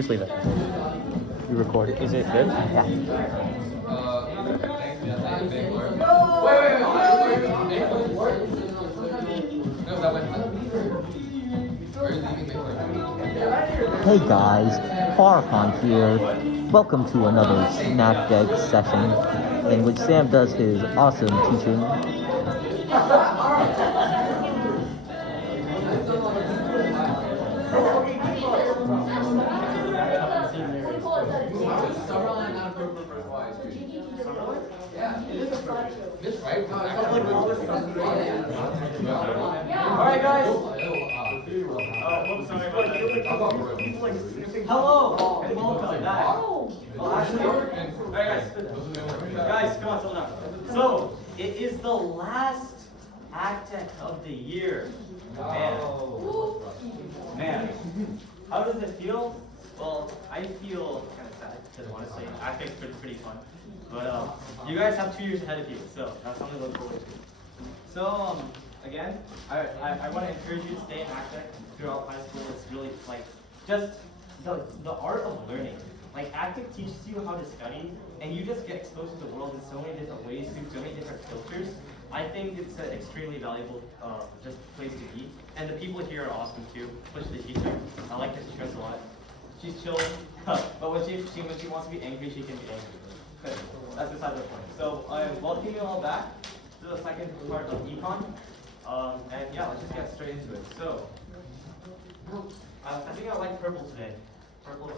Just leave it. You record. Is it good? Yeah. Hey guys, Farhan here. Welcome to another SnaccDec session in which Sam does his awesome teaching. Alright guys. Hello and welcome back. Well, actually, alright guys, come on, settle down. So, it is the last SnaccDec of the year. Man, how does it feel? Well, I feel kind of sad because honestly, SnaccDec's been pretty fun. But you guys have 2 years ahead of you, so that's something to look forward to. So, again, I want to encourage you to stay in SnaccDec throughout high school. It's really like just the art of learning. Like SnaccDec teaches you how to study, and you just get exposed to the world in so many different ways through so many different filters. I think it's an extremely valuable just place to be, and the people here are awesome too. Especially the teacher. I like her teacher a lot. She's chill, but when she wants to be angry, she can be angry. That's beside the point. So I welcome you all back to the second part of Econ. And yeah, let's just get straight into it. So, I think I like purple today. Purple,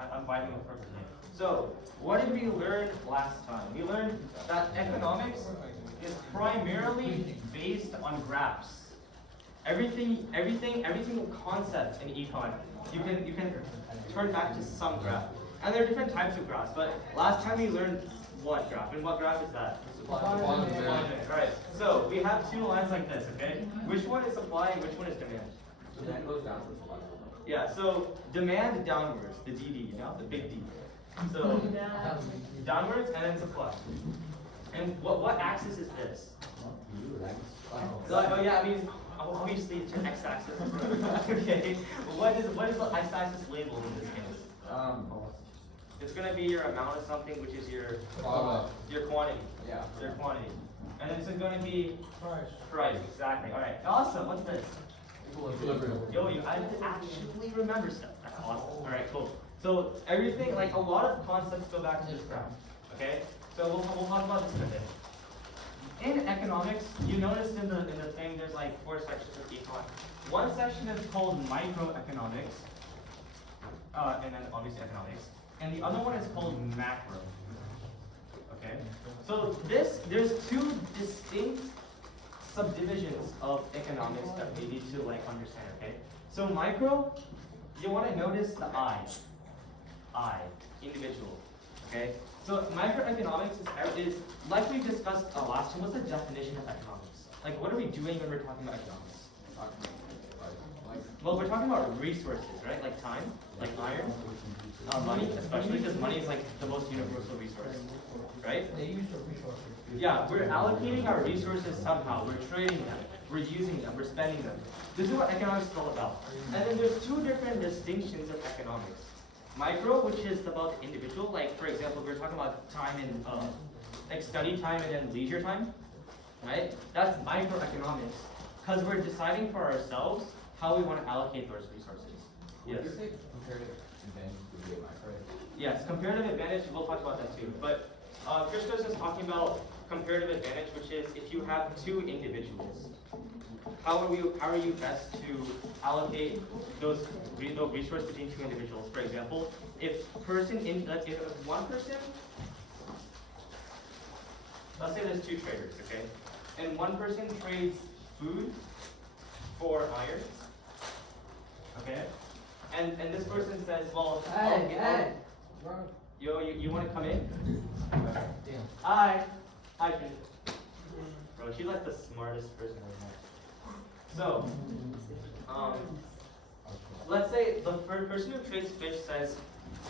I'm vibing with purple today. So, what did we learn last time? We learned that economics is primarily based on graphs. Every single concept in Econ, you can turn back to some graph. And there are different types of graphs, but last time we learned what graph? And what graph is that? Supply and demand. Right. So we have 2 lines like this, okay? Which one is supply and which one is demand? Demand goes down to supply. Yeah, so demand downwards, the DD, you know, the big D. So downwards and then supply. And what axis is this? Oh yeah, I mean obviously it's your x-axis. Okay. What is the x-axis labeled in this case? It's going to be your amount of something, which is your quantity. Yeah. Your quantity. And then it's going to be price. Exactly. All right. Awesome. What's this? Equilibrium. Yo, you actually remember stuff. That's awesome. All right. Cool. So everything, like a lot of concepts go back to this graph. Okay. So we'll talk about this in a bit. In economics, you noticed in the thing there's like 4 sections of econ. One section is called microeconomics, and then obviously economics. And the other one is called macro. Okay? So there's 2 distinct subdivisions of economics that we need to like understand, okay? So micro, you want to notice the I, individual. Okay? So microeconomics is like we discussed last time. What's the definition of economics? Like what are we doing when we're talking about economics? Well, we're talking about resources, right? Like time, like iron, money, especially because money is like the most universal resource, right? They use the resources. Yeah, we're allocating our resources somehow. We're trading them, we're using them, we're spending them. This is what economics is all about. And then there's 2 different distinctions of economics. Micro, which is about the individual. Like for example, we're talking about time and like study time and then leisure time, right? That's microeconomics because we're deciding for ourselves how we want to allocate those resources. Yes. Would you say comparative advantage would be a micro? Yes, comparative advantage, we'll talk about that too. But Krishna's just talking about comparative advantage, which is if you have 2 individuals, how are you best to allocate those resources between 2 individuals? For example, if one person, let's say there's 2 traders, okay, and one person trades food for iron. Okay, and this person says, well, yo, you want to come in? Hi, bro. She's like the smartest person I've met. So, let's say the person who trades fish says,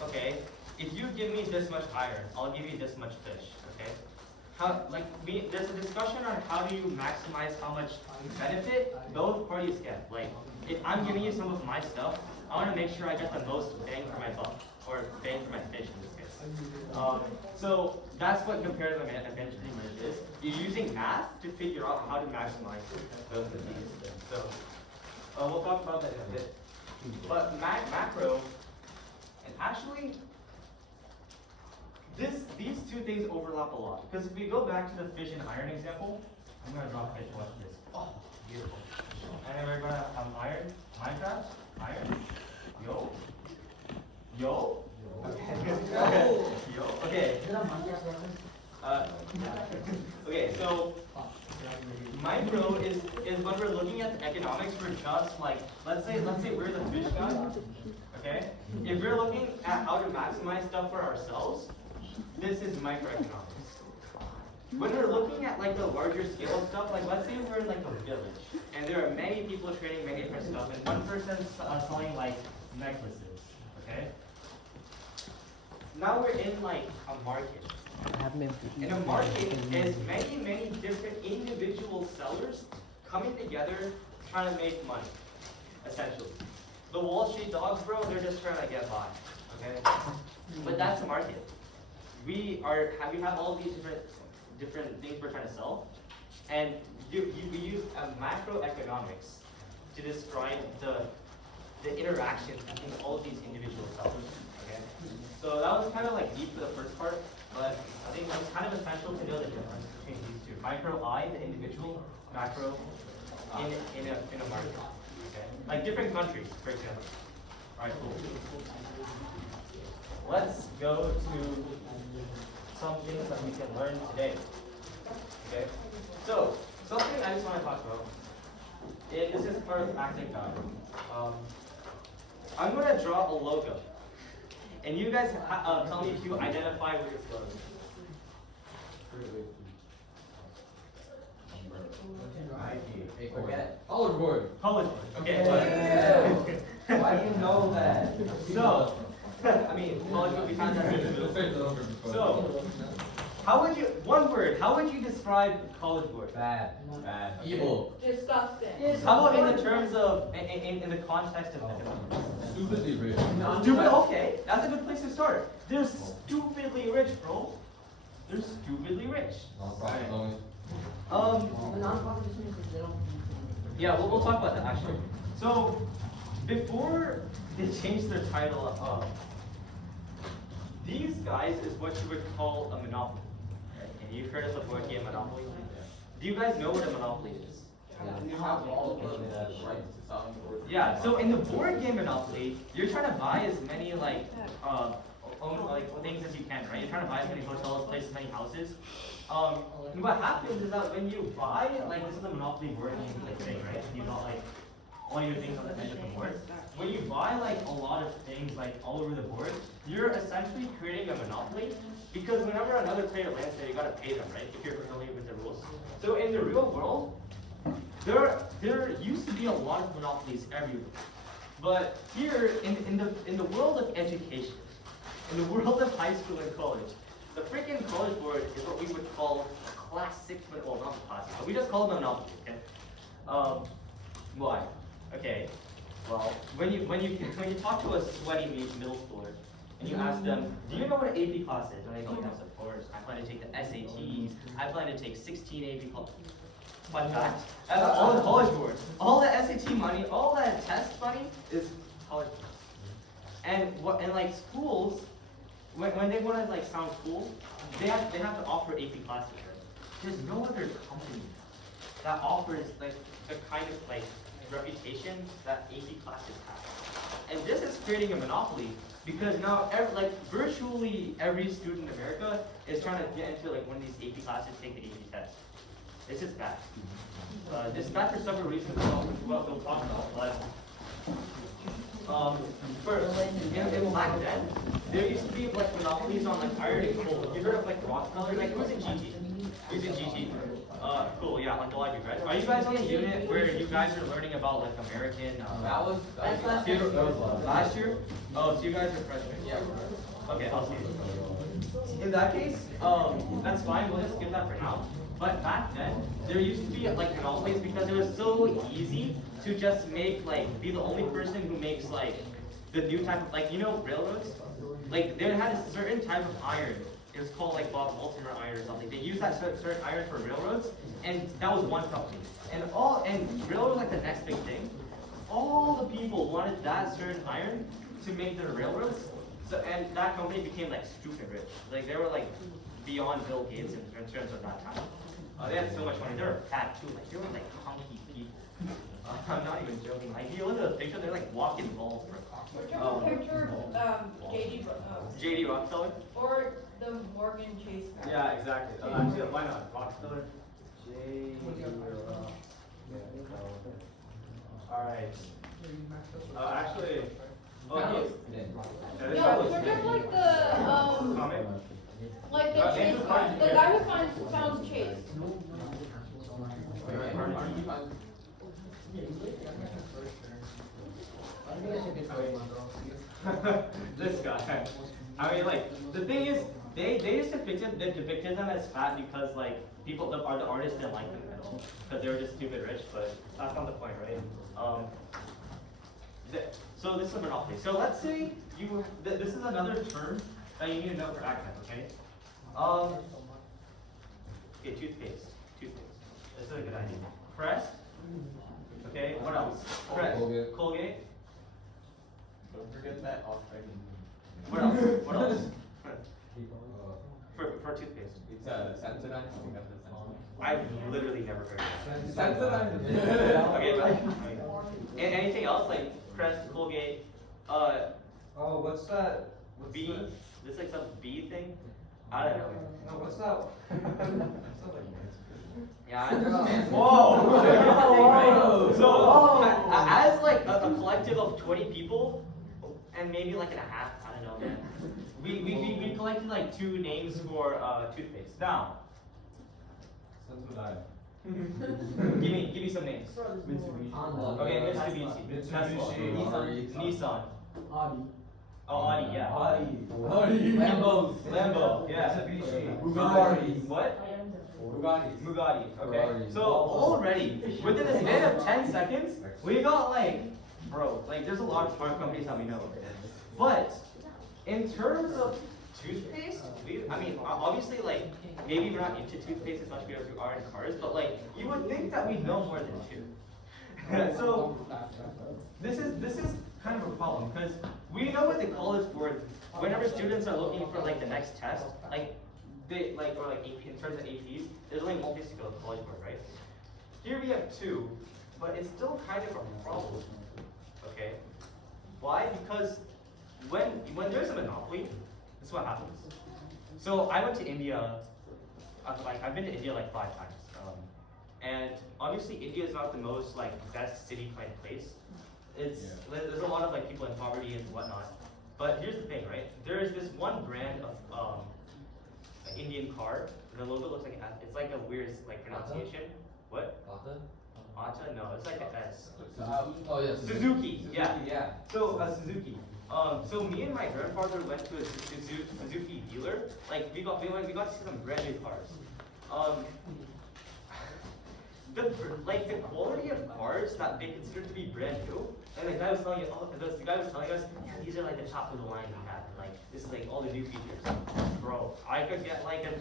okay, if you give me this much iron, I'll give you this much fish. Okay, there's a discussion on how do you maximize how much benefit both parties get. Like, if I'm giving you some of my stuff, I want to make sure I get the most bang for my buck, or bang for my fish in this case. So that's what comparative advantage pretty much is. You're using math to figure out how to maximize both of these things. So we'll talk about that in a bit. But macro, and actually, these two things overlap a lot. Because if we go back to the fish and iron example, I'm going to draw fish, watch this. Oh, beautiful. And then we're going to have iron, Minecraft, iron, yo, yo. Okay. Yo. Okay. Okay, so micro is when we're looking at the economics, we're just like, let's say we're the fish guy. Okay? If we're looking at how to maximize stuff for ourselves, this is microeconomics. When we're looking at like the larger scale of stuff, like let's say we're in like a village, and there are many people trading many different stuff, and one person's selling like necklaces. Okay? Now we're in like a market. And a market is many different individual sellers coming together trying to make money, essentially. The Wall Street dogs, bro, they're just trying to get by, okay? But that's the market. We have all these different things we're trying to sell, and we use macroeconomics to describe the interactions between all of these individual sellers. Okay? So that was kind of like deep for the first part, but I think it's kind of essential to know the difference between these two. Micro I, the individual, macro in a market. Okay? Like different countries, for example. Alright, cool. Let's go to some things that we can learn today. Okay? So, something I just want to talk about. This is part of acting time. I'm going to draw a logo. And you guys tell me if you identify with this logo. Hey, forget it. College board. College board. Okay. Yeah. Why do you know that? So, I mean, college board, we found that. So, one word, how would you describe college board? Bad. Bad. Evil. Disgusting. How about in the terms of, in the context of economics? Stupidly rich. Stupid, okay, that's a good place to start. They're stupidly rich, bro. They're stupidly rich. Non-profit only. The non-profit just means that they don't. Yeah, we'll talk about that actually. So, before they changed their title up, these guys is what you would call a monopoly. And you've heard of the board game Monopoly? Do you guys know what a monopoly is? You have all of the rights to selling boards. Yeah, so in the board game Monopoly, you're trying to buy as many things as you can, right? You're trying to buy as many hotels, places, as many houses. And what happens is that when you buy, like this is the Monopoly board game thing, right? You got like all your things on the edge of the board. When you buy like a lot of things like all over the board, you're essentially creating a monopoly because whenever another player lands there, you gotta pay them, right? If you're familiar with the rules. So in the real world, there used to be a lot of monopolies everywhere. But here in the world of education, in the world of high school and college, the freaking college board is what we would call classic, well not classic, but we just call it monopoly, okay? Why? Okay. Well, when you talk to a sweaty middle schooler and you ask them, do you know what an AP class is? And they go, yes, of course. I plan to take the SATs. I plan to take 16 AP classes. Fun fact, that's all the college boards. All the SAT money, all that test money is college boards. And like schools, when they want to like sound cool, they have to offer AP classes. Right? There's no other company that offers like the kind of like reputation that AP classes have. And this is creating a monopoly because now virtually every student in America is trying to get into like one of these AP classes, take the AP test. It's just bad. It's bad for several reasons we'll talk about, but first, in back then, there used to be like monopolies on like iron and coal. You heard of like Rockefeller, like who's in GT? Who's in GT? Cool, yeah, like the library, right? Are you guys on the unit where you guys are learning about like American, That was theater? Last year? Oh, so you guys are freshmen? Yeah. Okay, I'll see. In that case, that's fine, we'll just skip that for now. But back then, there used to be like monopolies because it was so easy to just make like, be the only person who makes like, the new type of, like, you know, railroads? Like, they had a certain type of iron. It was called like Bob Multimer iron or something. They used that certain iron for railroads, and that was one company. And railroad was like the next big thing. All the people wanted that certain iron to make their railroads. So, and that company became like stupid rich. Like, they were like beyond Bill Gates in terms of that time. They had so much money. They were fat too. Like, they were like hunky people. I'm not even joking. Like, if you look at the picture, they're like walking balls, bro. Picture JD, JD Rockefeller? or the Morgan Chase guy. Yeah, exactly. Actually, why not? Rockefeller. JD Alright. Actually, No, picture like the comic. like the Chase guy, the guy who found Chase. This guy. I mean, like, the thing is, they just depicted them as fat because like the artists didn't like them at all because they were just stupid rich. But that's not the point, right? So this is a monopoly. So let's say this is another term that you need to know for accent, okay? Okay, toothpaste. This is a good idea. Crest. Okay, what else? Crest. Colgate. Don't forget that already. What else? What else? For toothpaste. It's Sensodyne. I think that's the Sensodyne. I've literally never heard of that. Sensodyne. Okay, but anything else like Crest, Colgate, Oh, what's that? What's B? that? This like some B thing? I don't know. No, what's that? Yeah, I don't know. Whoa! So, as like a collective of 20 people, and maybe like in a half, I don't know, man. We collected like 2 names for toothpaste. Now, Sensodyne. give me some names. Okay, Mitsubishi. Tesla. Nissan. Audi. Oh, Audi, yeah. Audi. Lambo, yeah. Mitsubishi. Bugatti. What? Bugatti. Okay. Ferrari. So already, within a span of 10 seconds, we got like, bro, like there's a lot of car companies that we know. But in terms of toothpaste, I mean, obviously, like, maybe we're not into toothpaste as much as we are in cars, but like, you would think that we know more than 2. So this is kind of a problem because we know with the college board, whenever students are looking for like the next test, like they like or like AP, in terms of APs, there's only one place to go to the college board, right? Here we have 2, but it's still kind of a problem. Okay, why? Because when there's a monopoly, this is what happens. So I went to India. I've been to India like 5 times, and obviously India is not the most like best city kind of place. There's a lot of like people in poverty and whatnot. But here's the thing, right? There is this one brand of Indian car. The logo looks like it's like a weird like pronunciation. What? Ata? No, it's like an S. Oh yes. Suzuki. Yeah. Yeah. So Suzuki. So me and my grandfather went to a Suzuki dealer. Like we got to see some brand new cars. The quality of cars that they consider to be brand new, and the guy was telling us, yeah, these are like the top of the line we have. Like this is like all the new features. Bro, I could get like a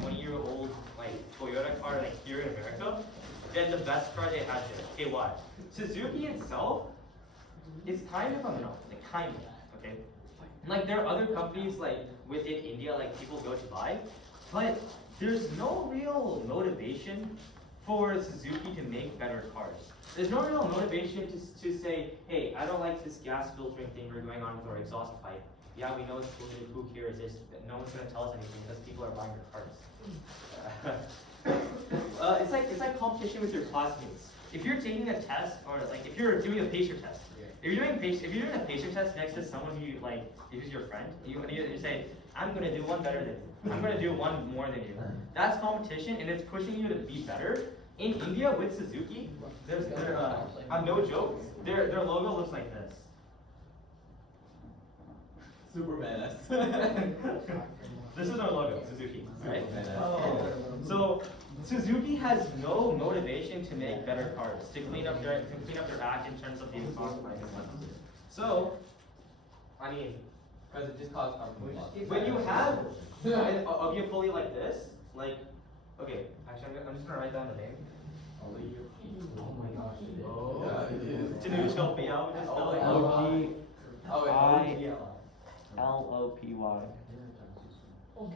20-year-old like Toyota car like here in America, than the best car they had there. Okay, why? Suzuki itself is kind of a monopoly, kind of. Okay, like there are other companies like within India, like people go to buy, but there's no real motivation for Suzuki to make better cars. There's no real motivation to say, hey, I don't like this gas filtering thing we're going on with our exhaust pipe. Yeah, we know it's polluted, who cares? No one's gonna tell us anything because people are buying your cars. It's like competition with your classmates. if you're taking a test, or like if you're doing a pacer test, if you're doing a pacer test next to someone who like who's your friend, you say, I'm gonna do one better than you. I'm gonna do one more than you. That's competition, and it's pushing you to be better. In India with Suzuki, I'm no joke. Their logo looks like this. Superman. This is our logo, Suzuki, right? Oh. So Suzuki has no motivation to make better cars, to clean up their act in terms of the exhaust pipe and whatnot. So, I mean, Because it just caused company loss. when you have a pulley like this, like, okay, actually I'm just gonna write down the name. Oh my gosh. Yeah, To do help me out with this spelling. O-G-I-L-O-P-Y.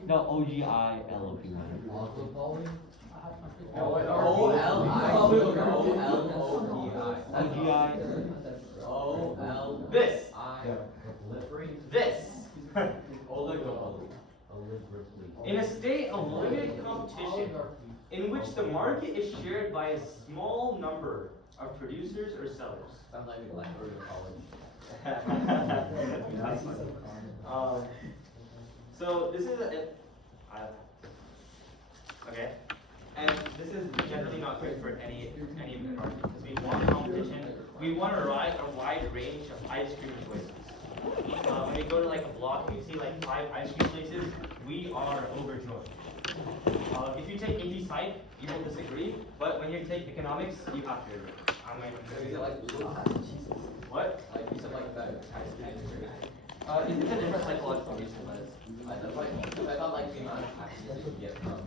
No, O-G-I-L-O-P-Y. O-L-I-O-P-I. This. This. Oligopoly. In a state of limited competition, in which the market is shared by a small number of producers or sellers. Sounds like we like going to college. That's funny. So this is okay, and this is generally not good for any market because we want competition. We want a wide range of ice cream choices. When we go to like a block, we see like 5 ice cream places. We are overjoyed. If you take AP Psych, you will disagree, but when you take economics, you have to agree. Is it like What? like you said like that? It's a different psychological reason, but I thought like the amount of taxes you get from.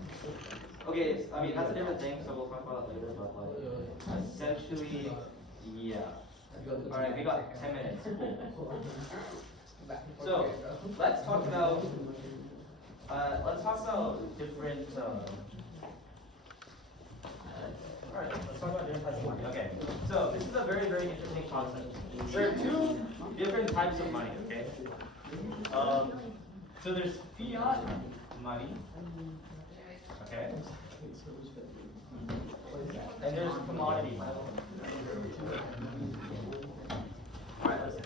okay, I mean that's a different thing, so we'll talk about it later. But like, essentially, yeah. All right, we got 10 minutes. So let's talk about different. Alright, let's talk about different types of money. Okay, so this is a very, very interesting concept. There are 2 different types of money, okay? So there's fiat money, okay? And there's commodity money. Alright, listen.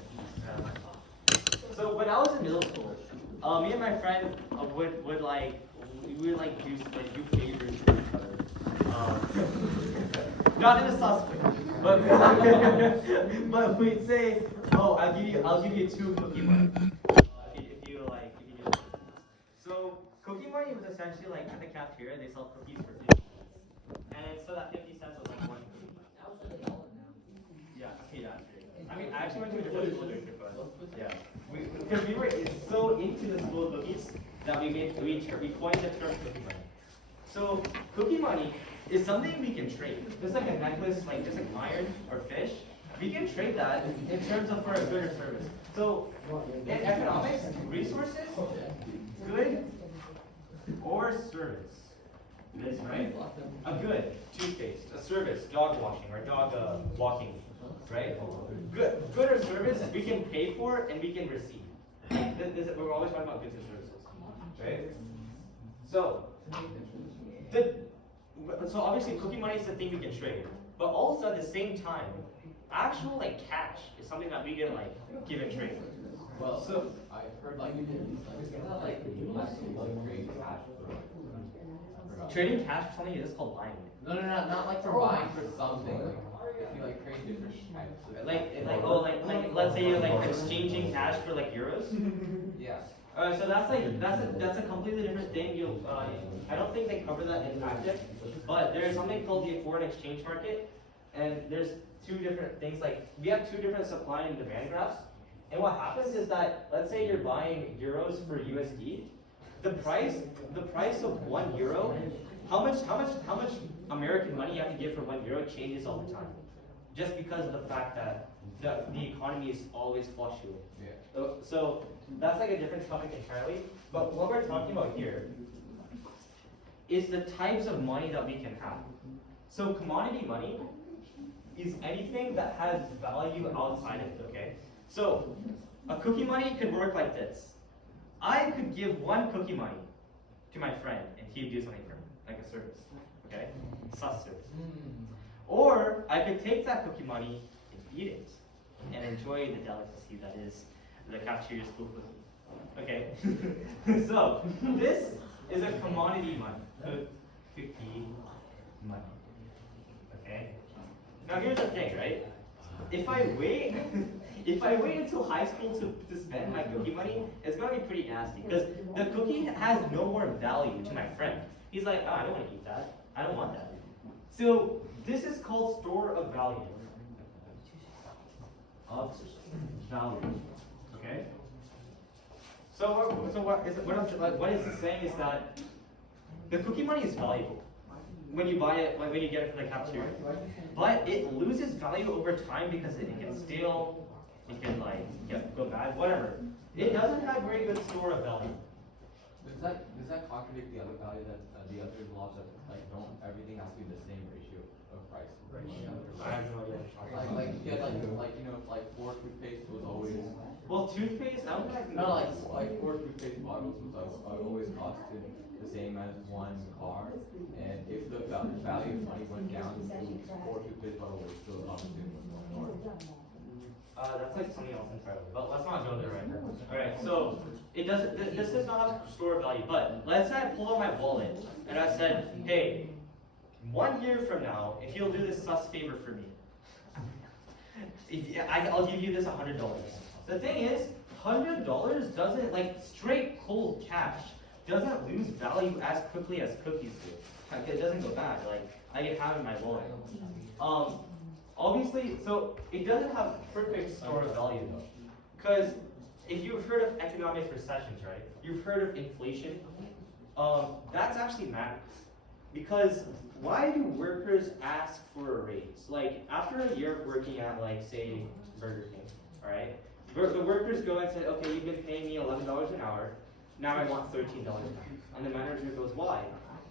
So when I was in middle school, me and my friend would do favors for each other. Not in a sus way, but we'd say, oh, I'll give you 2 cookie money. If you do this. So cookie money was essentially like at the cafeteria they sell cookies for 50 cents, and so that 50 cents was like 1 cookie. Yeah, okay, yeah. I mean, I actually went to a different school during it, but yeah, because we were so into the school cookies that we coined the term cookie money. So cookie money is something we can trade. Just like a necklace, like just like iron or fish, we can trade that in terms of for a good or service. So in economics, resources, good or service. This, right? A good, toothpaste. A service, dog washing or dog walking, right? Good or service, we can pay for and we can receive. We're always talking about goods and services, right? So obviously cookie money is the thing we can trade, but also at the same time, actual like cash is something that we can like give and trade. Well, so I heard like you have to trade cash for. trading cash for something is just called buying. No, not like for buying for something. Like if you like trade different types of. Like let's say you're like exchanging cash for like euros. Yeah. So that's a completely different thing. I don't think they cover that in SnaccDec, but there's something called the foreign exchange market, and there's 2 different things. Like we have 2 different supply and demand graphs, and what happens is that let's say you're buying euros for USD, the price of 1 euro, how much American money you have to give for 1 euro changes all the time, just because of the fact that the economy is always fluctuating. Yeah. So that's like a different topic entirely. But what we're talking about here is the types of money that we can have. So commodity money is anything that has value outside of it, okay? So a cookie money could work like this. I could give 1 cookie money to my friend and he'd do something for me, like a service, okay? Sus service. Or I could take that cookie money and eat it and enjoy the delicacy that is the cafeteria school cookie. Okay, so this is a commodity money, cookie money. Okay. Now here's the thing, right? If I wait, if I wait until high school to spend my cookie money, it's gonna be pretty nasty because the cookie has no more value to my friend. He's like, oh, I don't want to eat that. I don't want that. So this is called store of value. Of value. Okay. So what is this saying is that the cookie money is valuable when you buy it, like when you get it from the cafeteria, but it loses value over time because it can stale, it can like go bad, whatever. It doesn't have very good store of value. Does that contradict the other value that the other laws that like don't everything has to be the same ratio of price? I have no idea. Like if you had like you know like 4 toothpaste was always Well, toothpaste, I don't think. no like 4 toothpaste bottles was always costed the same as one car, and if the value of money went down, 4 toothpaste bottles would still cost the same as one car. That's like something else entirely, but let's not go there right now. Alright, so it doesn't, this does not have store of value, but let's say I pull out my wallet and I said, hey, 1 year from now, if you'll do this sus favor for me, I'll give you this $100. The thing is, $100 doesn't, like straight cold cash, doesn't lose value as quickly as cookies do. Like, it doesn't go bad, like I can have it in my wallet. Obviously, so it doesn't have perfect store of value though. Because if you've heard of economic recessions, right? You've heard of inflation. That's actually matters. Because why do workers ask for a raise? Like after a year of working at like say Burger King, alright? The workers go and say, okay, you've been paying me $11 an hour, now I want $13 an hour. And the manager goes, why?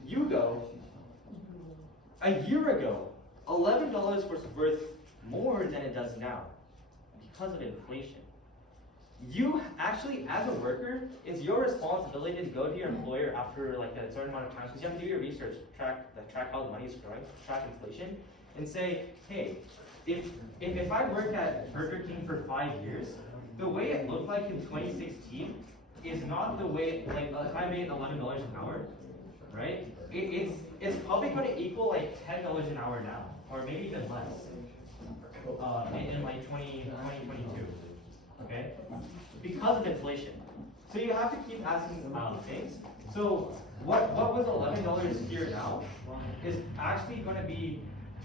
You go, a year ago, $11 was worth more than it does now because of inflation. You actually, as a worker, it's your responsibility to go to your employer after like a certain amount of time, because you have to do your research, track how the money is growing, track inflation, and say, hey, if I work at Burger King for 5 years, the way it looked like in 2016 is not the way, like if I made $11 an hour, right? It's probably going to equal like $10 an hour now, or maybe even less, in like 2022, okay? Because of inflation. So you have to keep asking things. So what was $11 here now is actually going to be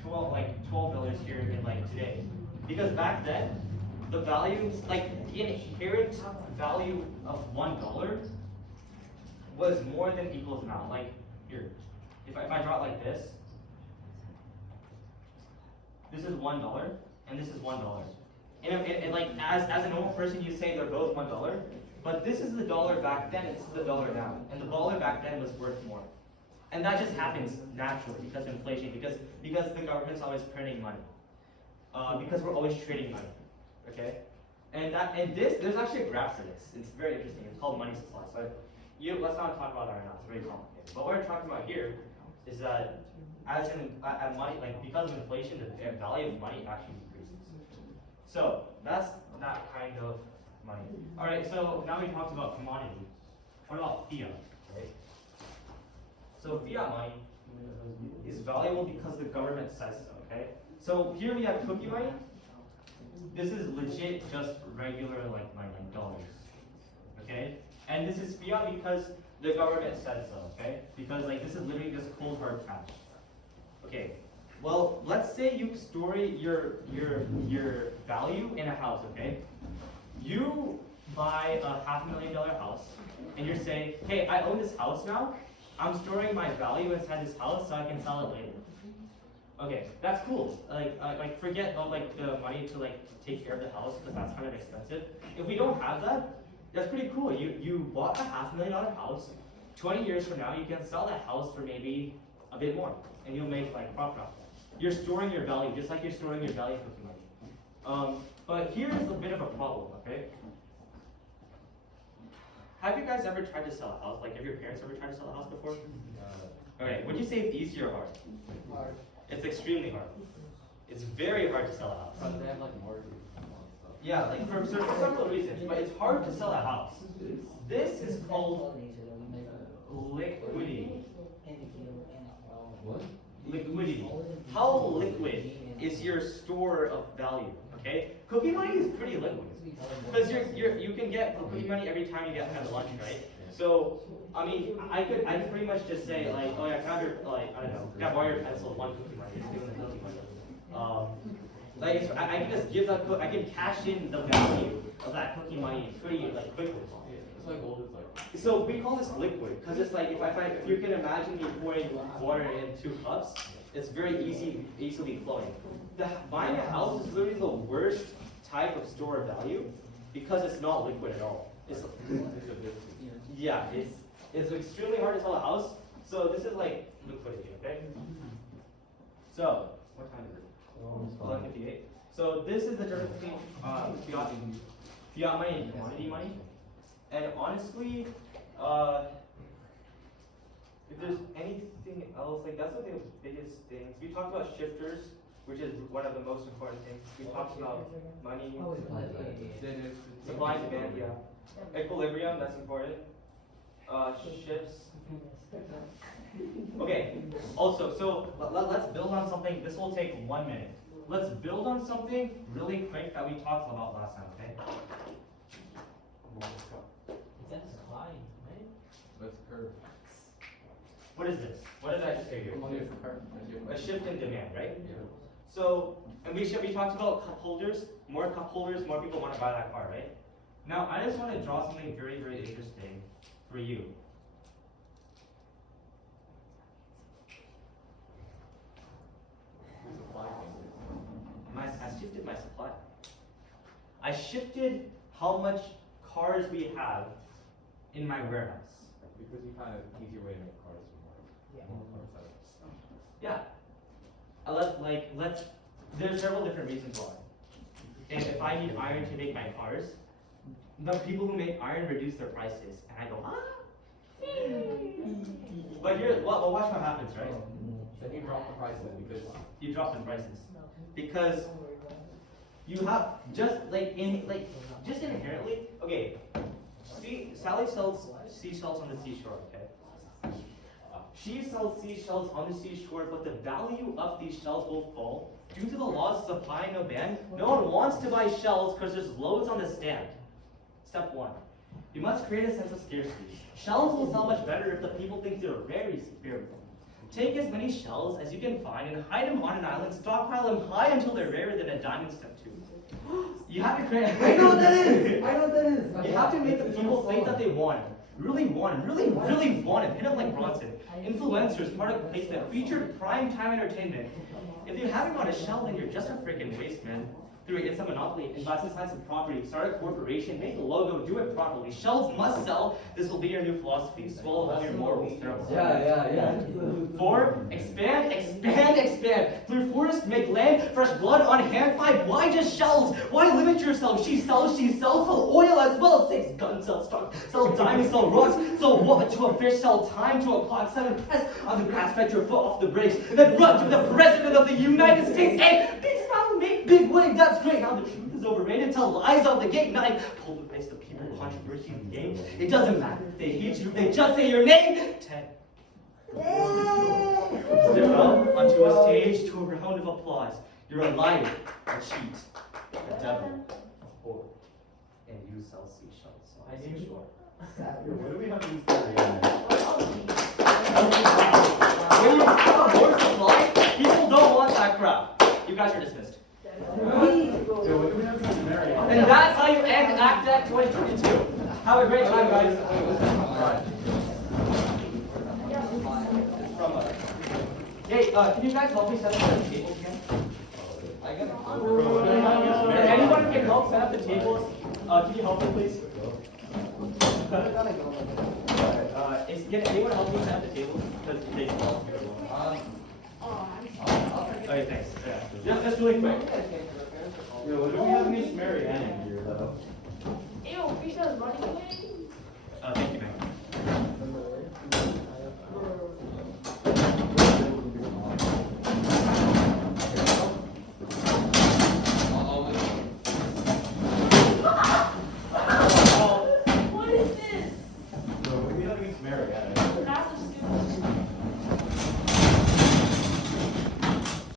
$12 here in like today, because back then the value, like the inherent value of $1 was more than equals now. Like here, if I draw it like this is $1 and this is $1. And like as a normal person, you say they're both $1, but this is the dollar back then, it's the dollar now, and the dollar back then was worth more. And that just happens naturally because of inflation, because the government's always printing money, because we're always trading money, okay? And there's actually a graph for this. It's very interesting. It's called money supply. So let's not talk about that right now. It's very complicated. But what we're talking about here is that money, like because of inflation, the value of money actually decreases. So that's that kind of money. All right. So now we talked about commodity. What about fiat? Right. So fiat money is valuable because the government says so. Okay. So here we have cookie money. This is legit just regular like money, like dollars. Okay? And this is fiat because the government said so, okay? Because like this is literally just cold hard cash. Okay. Well, let's say you store your value in a house, okay? You buy a $500,000 house and you're saying, hey, I own this house now. I'm storing my value inside this house so I can sell it later. Okay, that's cool. Like forget about like the money to like take care of the house because that's kind of expensive. If we don't have that, that's pretty cool. You bought a $500,000 house. 20 years from now, you can sell that house for maybe a bit more, and you'll make like profit off that. You're storing your value just like you're storing your value cookie money. But here's a bit of a problem. Okay. Have you guys ever tried to sell a house? Like, have your parents ever tried to sell a house before? Okay. Would you say it's easy or hard? Hard. It's extremely hard. It's very hard to sell a house. Because they have like mortgages and stuff. Yeah, like for several reasons, but it's hard to sell a house. This is called liquidity. What? Liquidity. How liquid is your store of value? Okay, cookie money is pretty liquid because you can get cookie money every time you get kind of lunch, right? So I mean, I could pretty much just say like, oh yeah, can I have your, like, I don't know, can I borrow your pencil, one cookie money, it's doing the cookie money. Like I can just give that, I can cash in the value of that cookie money pretty like quickly. It's like gold is like. So we call this liquid because it's like if you can imagine me pouring water in 2 cups, it's very easily flowing. Buying a house is literally the worst type of store of value because it's not liquid at all. Yeah, it's extremely hard to sell a house. So this is like liquidity, okay? So what time is it? 11:58. So this is the difference between fiat money and commodity money. And honestly, if there's anything else, like that's one of the biggest things. We talked about shifters, which is one of the most important things. We talked about money, supply and demand, yeah. Equilibrium, that's important. Shifts. Okay, also, so let's build on something. This will take 1 minute. Let's build on something really quick that we talked about last time, okay? Let's curve. What is this? What did I just say here? A shift in demand, right? Yeah. So, and we talked about cup holders. More cup holders, more people want to buy that car, right? Now, I just want to draw something very, very interesting for you. I shifted my supply. I shifted how much cars we have in my warehouse. Because you find an easier way to make cars more cars out of stuff. Yeah. There's several different reasons why. And if I need iron to make my cars, the people who make iron reduce their prices, and I go, ah. But watch what happens, right? Then you drop the prices because You drop the prices because you have just inherently. Okay, see, Sally sells seashells on the seashore. Okay, she sells seashells on the seashore, but the value of these shells will fall due to the laws of supply and demand. No one wants to buy shells because there's loads on the stand. Step 1. You must create a sense of scarcity. Shells will sell much better if the people think they're very valuable. Take as many shells as you can find and hide them on an island, stockpile them high until they're rarer than a diamond. Step 2. You have to create. I know what that is! I know what that is! You have to make the people think that they want it. Really want it. Really want it. Hit them like Bronson. Influencers, product placement, featured prime time entertainment. If you haven't got a shell, then you're just a freaking waste, man. 3. It's a monopoly. Invest in science and property. Start a corporation. Make a logo. Do it properly. Shells must sell. This will be your new philosophy. Swallow all your morals. Terrible. Yeah. 4. Expand. Through forest, make land. Fresh blood on hand. 5. Why just shells? Why limit yourself? She sells. Sell oil as well. 6. Gun, sell stock. Sell diamonds, sell rocks. Sell what to a fish. Sell time to a clock. 7. Press on the grass. Fetch your foot off the brakes. Then run to the president of the United States. 8. Big smile, make big wig. That's great. Now the truth is overrated. Tell lies out the gate. 9. Pull the face of people. Controversy in the game. It doesn't matter if they hate you. They just say your name. 10. Step up onto a stage to a round of applause. You're a liar, a cheat, a devil, a whore, and you sell seashells. So I see sure. what do we have these guys? When you have a more supply, people don't want that crap. You guys are dismissed. And that's how you end SnaccDec 2022. Have a great time, guys. Hey, can you guys help me set up the tables again? And anyone who can help set up the tables, can you help me please? Can anyone help me set up the tables? Because they Okay, thanks. Yeah. Just really quick. What do we have Miss Marianne in here though? Ew, Fisha's running away. Thank you, man.